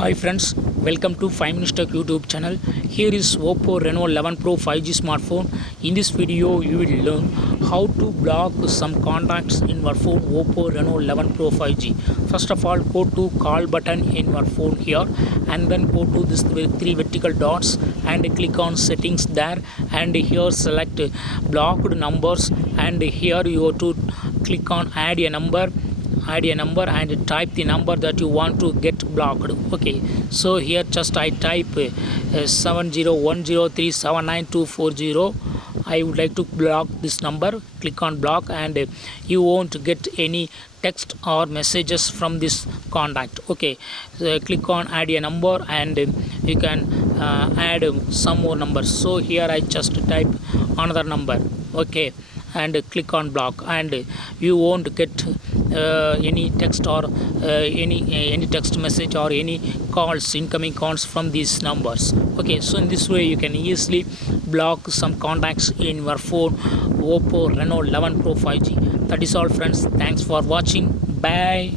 Hi friends, welcome to 5 Minutes Tech YouTube channel. Here is Oppo Reno 11 Pro 5G smartphone. In this video, you will learn how to block some contacts in your phone Oppo Reno 11 Pro 5G. First of all, go to call button in your phone here and then go to this three vertical dots and click on settings there, and here select blocked numbers, and here you have to click on add a number and type the number that you want to get blocked. Okay, so here just I type 7010379240. I would like to block this number. Click on block, and you won't get any text or messages from this contact. Okay, so click on add a number, and you can add some more numbers. So here I just type another number. Okay, and click on block, and you won't get any text or any text message or any incoming calls from these numbers. Okay, so in this way you can easily block some contacts in your phone Oppo Reno 11 Pro 5G. That is all friends. Thanks for watching. Bye.